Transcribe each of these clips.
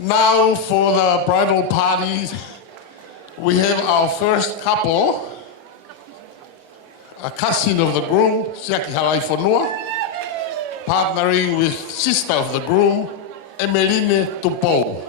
Now for the bridal party, we have our first couple, a cousin of the groom, Halaifonua, partnering with sister of the groom, Halaifonua Tupou.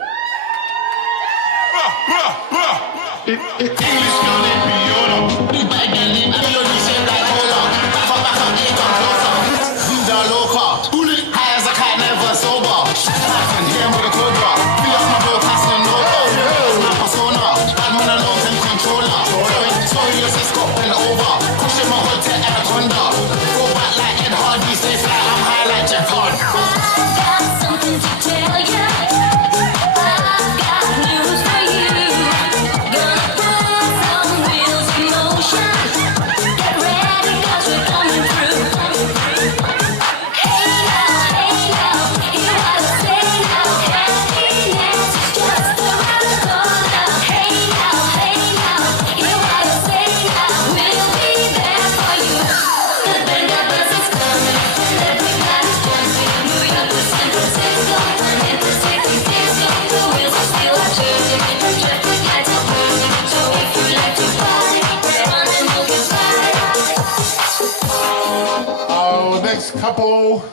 Couple,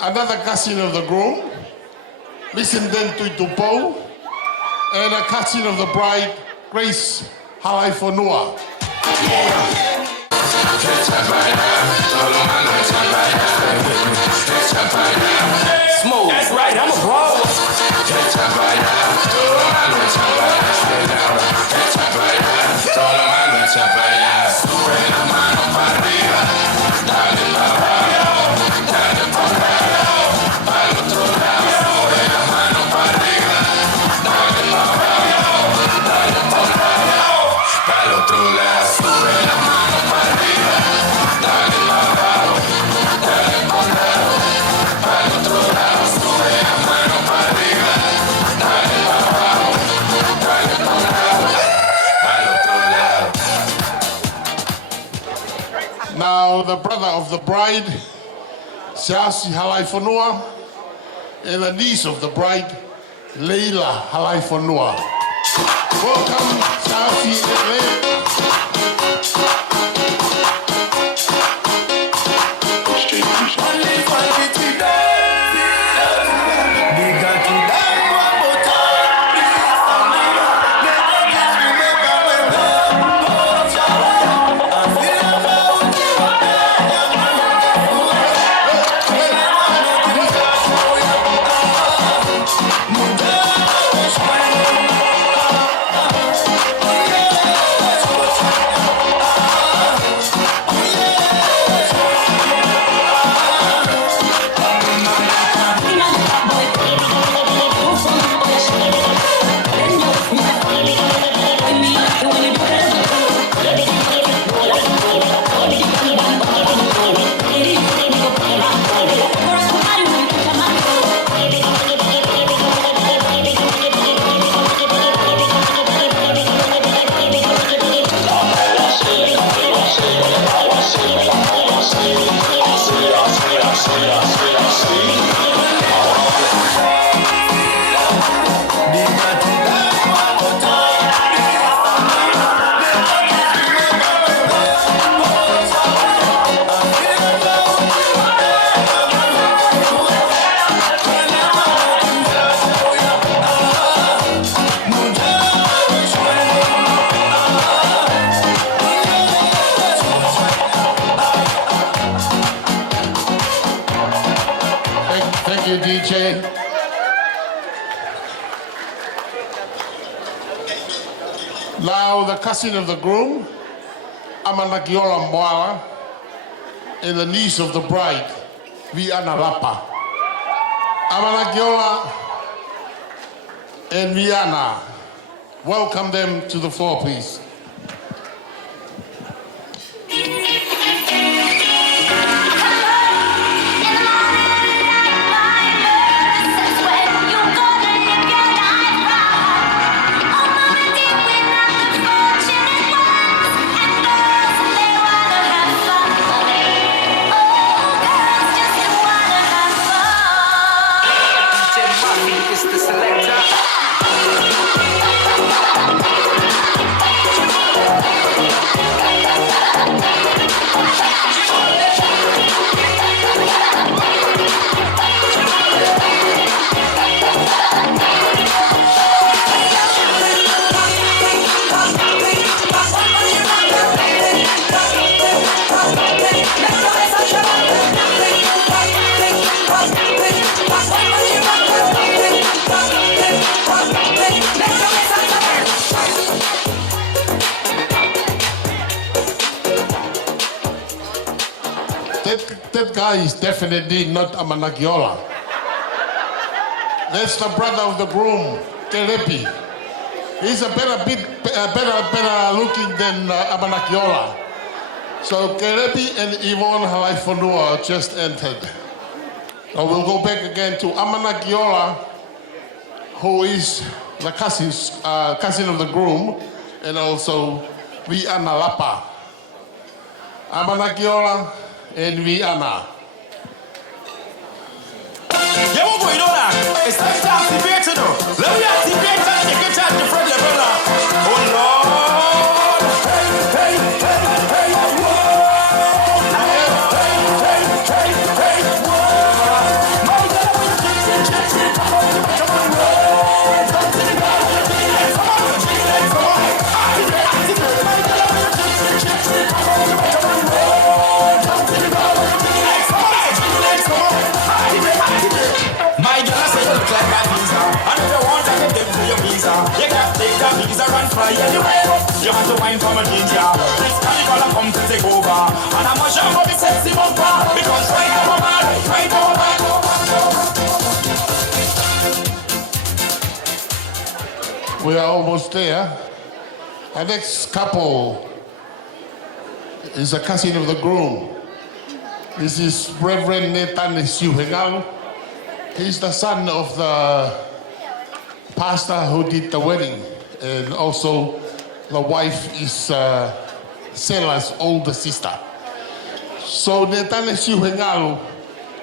another cousin of the groom, Halaifonua Tupou, and a cousin of the bride, Grace Halaifonua. Smooth. That's right, I'm a bro. Now the brother of the bride, Halaifonua, and the niece of the bride, Leila Halaifonua. Welcome, Chelsea and Leila. Thank you, DJ. Now the cousin of the groom, Amanakiola Moala, and the niece of the bride, Viana Lapa. Amanakiola and Viana, welcome them to the floor, please. It's the selector. That guy is definitely not Amanakiola. That's the brother of the groom, Kelepi. He's a better looking than Amanakiola. So Kelepi and Yvonne Halaifonua just entered. Now we'll go back again to Amanakiola, who is the cousin of the groom, and also Viana Lapa. Amanakiola and Viana. Yeah, what going on now? It's time to activate it now. Let me activate and take it at the front level now. Oh Lord! Hey, hey, hey, hey, whoa! Hey, hey, hey, hey, hey, whoa! My God, come on, roll! Come to the ground, come on, come on! Activate, my God, come on, roll! Come to the ground, come on! My girl, I say you look like a visa. And if you want, I can give you your visa. You can't take that visa and fly anyway. You have to wine from a ninja. This carnival I come to take over. And I'm a jam of the sexy bumper. Because right now, man, right now, man. We are almost there. Our next couple is a cousin of the groom. This is Reverend Nathan Siuhengalu. He's the son of the pastor who did the wedding, and also the wife is Sela's older sister. So Netane Siuhengalu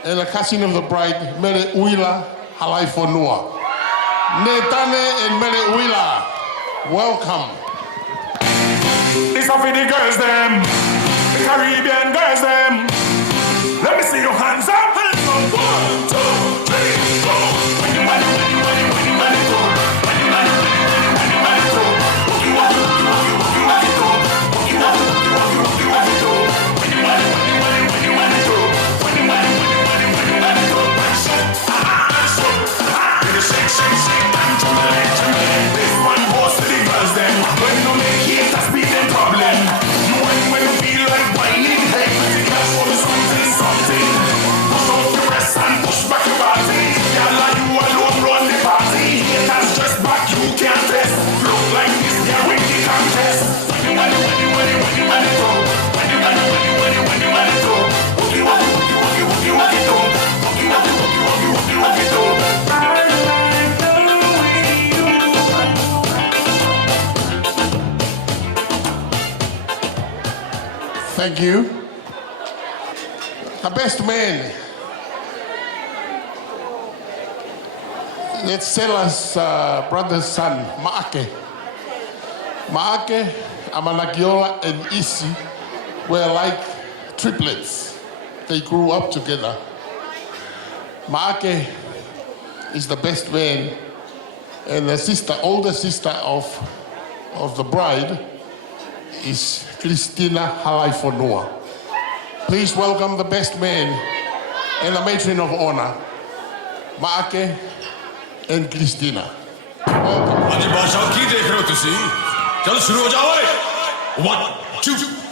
and the cousin of the bride, Mere Uila Halaifonua. Netane and Mere Uila, welcome. This are for the girls them, the Caribbean girls them. Let me see your hands up. Hands up. 1, 2, 3, go. When you want it, when you want it, when you want it, go. When you want it, when you want it, when you want it, go. What you want it, what you want it, go. What you want it, what you want it, what you want it, go. When you want it, when you want it, when you want it, go. When you want it, when you want it, when you want it, go. Shake, shake, shake, and tremble. This one goes to the girls then. When you make it, that's be the problem. When you feel like whining, hey, pretty girls want something, something. Push off the rest and push back your body. Girl, like you alone run the party. Haters just back, you can't test. Look like this, yeah, win the contest. When you want it, when you want it, when you want it, go. When you want it, when you want it, when you want it, go. What you want it, what you want it, what you want it, go. What you want it, what you want it, what you want it, go. Thank you. The best man. Let's tell us brother's son, Maake. Maake, Amanakiola, and Isi were like triplets. They grew up together. Maake is the best man, and the sister, older sister of the bride is Christina Halaifonua. Please welcome the best man and the matron of honor, Maake and Christina. Welcome. 1, 2,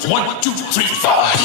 1, 2, 3, 5.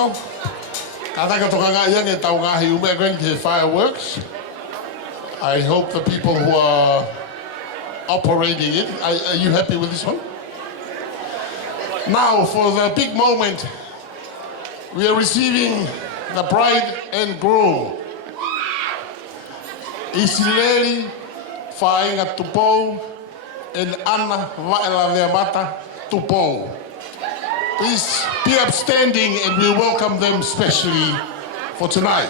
Toto. Kataka tokanga yang e tau ngahi ume going to fireworks. I hope the people who are operating it, are you happy with this one? Now for the big moment, we are receiving the bride and groom. Isileli, Halaifonua Tupou, and Halaifonua Tupou. Please be upstanding and we welcome them specially for tonight.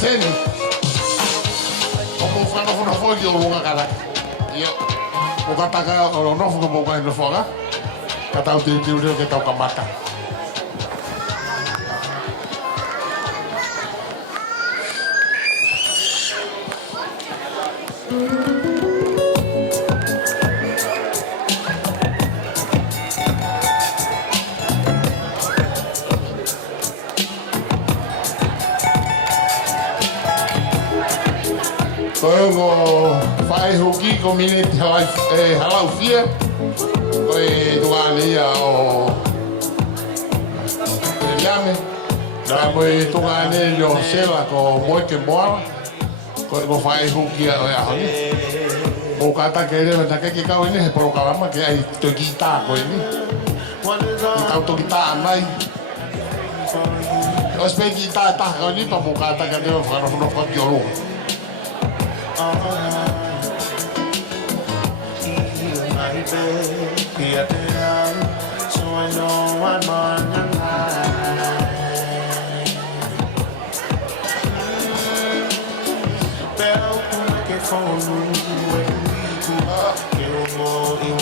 Seni. Como fano fano foi o lugar cara. Yo. O kataka o no fu como vai no foga. Kata o teu que tá o kamata. Ko fai hoki ko minute Halaufia ko e tualia o Eliame da mo e tuane yo sela ko moi ke boa ko fai hoki o ya honi o kata ke re na ke ka ni he por kalama ke ai to kita ko ni ta to kita mai o spe kita ta ko ni pa mo kata ke de fa no ko yo so I know I'm on the line. Pero como que for you,